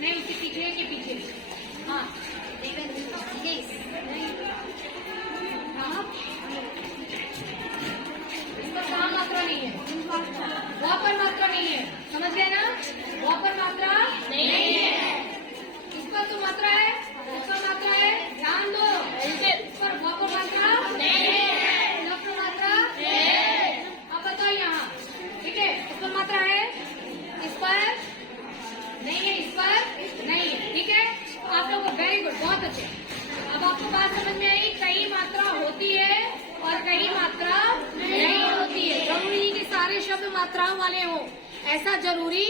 नहीं, उसके पीछे के पीछे। हाँ, इसका कहाँ मात्रा नहीं है, वहाँ पर मात्रा नहीं है, समझ गए ना? वहाँ पर मात्रा नहीं है। इस पर तो मात्रा है, इस पर मात्रा है, ध्यान दो। इस पर वहाँ पर मात्रा नहीं है, इस पर मात्रा है। अब बताओ यहाँ, ठीक है, इस पर मात्रा है, इस पर नहीं है, इस पर नहीं है, ठीक है। आप लोग वेरी गुड, बहुत अच्छे। अब आपको बात समझ में आई, कई मात्रा होती है और कई मात्रा नहीं होती है। जरूरी नहीं कि सारे शब्द मात्राओं वाले हों, ऐसा जरूरी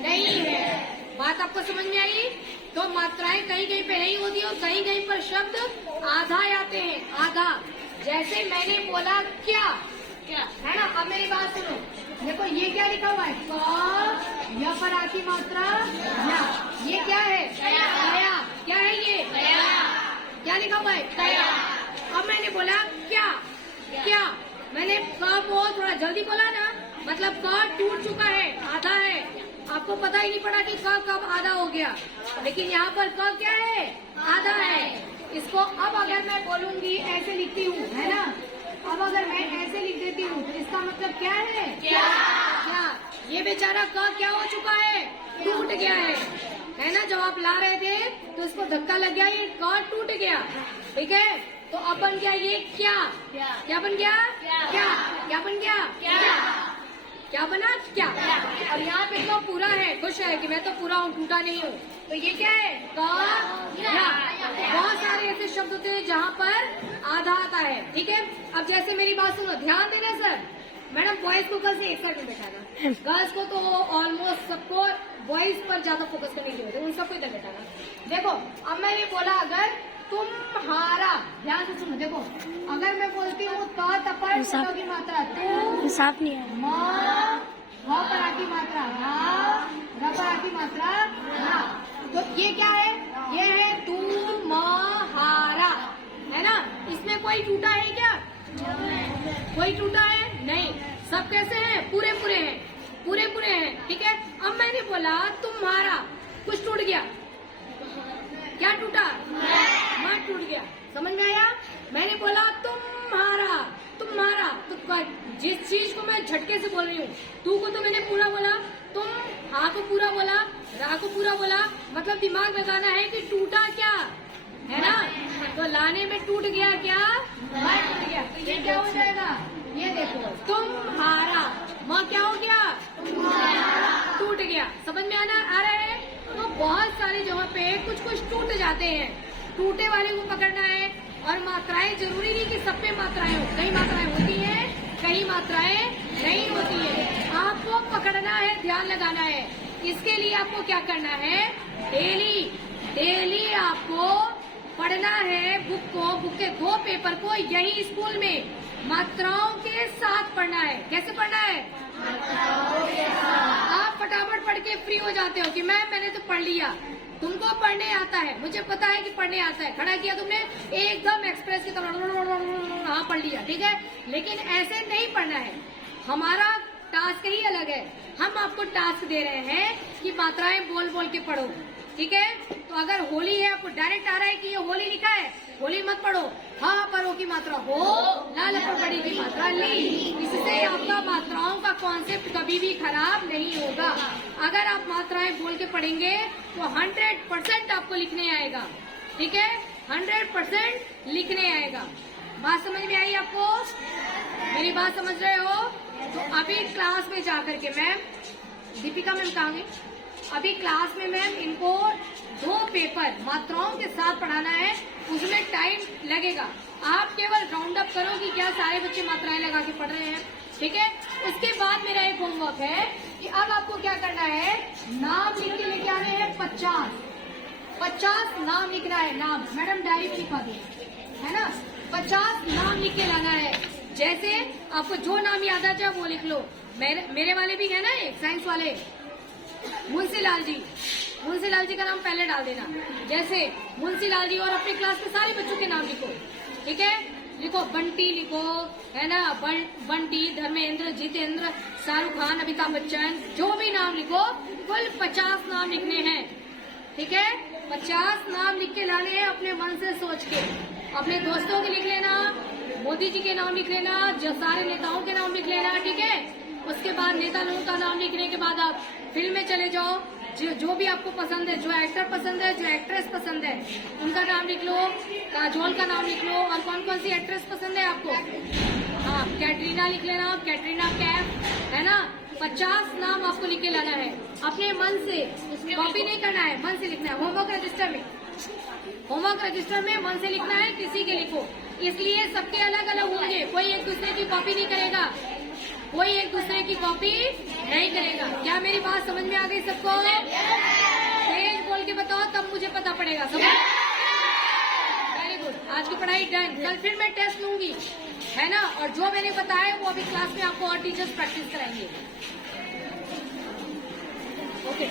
नहीं है। बात आपको समझ में आई? तो मात्राएं कहीं कहीं पे नहीं होती और कहीं कहीं पर शब्द आधा आते हैं, आधा। जैसे मैंने बोला क्या, क्या है ना? अब मेरी बात सुनो, देखो ये क्या लिखा हुआ है, क, य पर आती मात्रा या। ये क्या है? कया। क्या है ये? क्या लिखा हुआ है? कया। अब मैंने बोला क्या, क्या मैंने क को थोड़ा जल्दी बोला ना, मतलब क टूट चुका है, आधा है। आपको पता ही नहीं पड़ा कि क कब आधा हो गया, लेकिन यहाँ पर क क्या है? आधा है। इसको अब अगर मैं बोलूंगी ऐसे लिखती हूँ, है ना? अब अगर मैं ऐसे लिख देती हूँ तो इसका मतलब क्या है? क्या। क्या ये बेचारा क क्या हो चुका है? टूट गया है ना? जब आप ला रहे थे तो इसको धक्का लग गया, ये क टूट गया, ठीक है। तो अपन क्या, ये क्या, क्या बन गया? क्या बन गया? क्या बना? क्या। और यहाँ पे तो पूरा है, खुश है कि मैं तो पूरा हूँ, टूटा नहीं हूँ। तो ये क्या है? या। बहुत सारे ऐसे शब्द होते हैं जहाँ पर आधा आता है, ठीक है। अब जैसे मेरी बात सुनो, ध्यान देना सर। मैडम बॉयज को कल से एक साइड में बैठाना, गर्ल्स को तो ऑलमोस्ट सबको बॉयज पर ज्यादा फोकस करने की जरूरत है, उन सबको इधर बैठाना। देखो अब मैं ये बोला, अगर तुम्हारा, ध्यान से सुनो, देखो अगर मैं बोलती हूँ त तपर शब्दों की मात्रा, तुम साफ नहीं है, म पर आती मात्रा रा, र पर आती मात्रा रा, तो ये क्या है? ये है तुम्हारा, है ना? इसमें कोई टूटा है क्या? कोई टूटा है? नहीं। सब कैसे हैं? पूरे पूरे हैं, पूरे पूरे हैं, ठीक है। अब मैंने बोला तुम्हारा, कुछ टूट गया, क्या टूटा? माँ टूट गया, समझ में आया? मैंने बोला तुम्हारा, तुम्हारा, तो जिस चीज को मैं झटके से बोल रही हूँ, तू को तो मैंने पूरा बोला, तुम हा को पूरा बोला, रा को पूरा बोला, मतलब दिमाग लगाना है कि टूटा क्या, है ना? तो लाने में टूट गया क्या? टूट गया, तो ये क्या हो जाएगा? ये देखो, तुम्हारा, माँ क्या हो गया? टूट गया। समझ में आ रहा है? तो बहुत सारी जगह पे कुछ कुछ टूट जाते हैं, टूटे वाले को पकड़ना है। और मात्राएं जरूरी नहीं कि सब पे मात्राएं हो, कई मात्राएं होती हैं, कई मात्राएं नहीं होती है। आपको पकड़ना है, ध्यान लगाना है। इसके लिए आपको क्या करना है? डेली डेली आपको पढ़ना है बुक को, बुक के 2 पेपर को यही स्कूल में मात्राओं के साथ पढ़ना है। कैसे पढ़ना है? आप फटाफट पढ़ के फ्री हो जाते हो कि मैंने तो पढ़ लिया। तुमको पढ़ने आता है, मुझे पता है कि पढ़ने आता है, खड़ा किया तुमने एकदम एक्सप्रेस की तरह, हाँ पढ़ लिया, ठीक है। लेकिन ऐसे नहीं पढ़ना है, हमारा टास्क ही अलग है। हम आपको टास्क दे रहे हैं कि मात्राएं बोल बोल के पढ़ो, ठीक है। तो अगर होली है, आपको डायरेक्ट आ रहा है कि ये होली लिखा है, होली मत पढ़ो। हाँ पर ओ की मात्रा हो, लाल पर बड़ी की मात्रा ली। इससे आपका मात्राओं का कॉन्सेप्ट कभी भी खराब नहीं होगा। अगर आप मात्राएं बोल के पढ़ेंगे तो 100% आपको लिखने आएगा, ठीक है, 100% लिखने आएगा। बात समझ में आई आपको? मेरी बात समझ रहे हो? तो अभी क्लास में जाकर के मैम, दीपिका मैम कहाँ गई? अभी क्लास में मैम इनको 2 पेपर मात्राओं के साथ पढ़ाना है, उसमें टाइम लगेगा। आप केवल राउंड अप करो कि क्या सारे बच्चे मात्राएं लगा के पढ़ रहे हैं, ठीक है। उसके बाद मेरा एक होमवर्क है कि अब आपको क्या करना है, नाम लिख के लेके आने हैं 50 नाम लिखना है। नाम मैडम डायरी में लिखवा दी, है ना? 50 नाम लिख के लाना है। जैसे आपको जो नाम याद आ जाए वो लिख लो। मेरे वाले भी है ना, एक साइंस वाले मुंशीलाल जी का नाम पहले डाल देना। जैसे मुंशीलाल जी, और अपने क्लास के सारे बच्चों के नाम लिखो, ठीक है। लिखो बंटी लिखो, है ना, बंटी, धर्मेंद्र, जितेंद्र, शाहरुख खान, अमिताभ बच्चन, जो भी नाम लिखो, कुल 50 नाम लिखने हैं, ठीक है। 50 नाम लिख के लाने हैं अपने मन से सोच के। अपने दोस्तों के लिख लेना, मोदी जी के नाम लिख लेना, जो सारे नेताओं के नाम लिख लेना, ठीक है। उसके बाद नेता लोगों का नाम लिखने के बाद आप फिल्म में चले जाओ, जो भी आपको पसंद है, जो एक्टर पसंद है, जो एक्ट्रेस पसंद है, उनका नाम लिख लो, काजोल का नाम लिख लो। और कौन कौन सी एक्ट्रेस पसंद है आपको? हाँ, कैटरीना लिख लेना, कैटरीना कैफ, है ना। 50 नाम आपको लिख के लाना है अपने मन से, कॉपी नहीं करना है, मन से लिखना है। होमवर्क रजिस्टर में मन से लिखना है, किसी के लिखो। इसलिए सबके अलग अलग होंगे, कोई एक दूसरे की कॉपी नहीं करेगा, कोई एक दूसरे की कॉपी नहीं करेगा। क्या मेरी बात समझ में आ गई सबको? तेज बोल के बताओ, तब मुझे पता पड़ेगा। समझ? Very good. आज की पढ़ाई डन। कल फिर मैं टेस्ट लूंगी, है ना। और जो मैंने बताया वो अभी क्लास में आपको और टीचर्स प्रैक्टिस कराएंगे। ओके।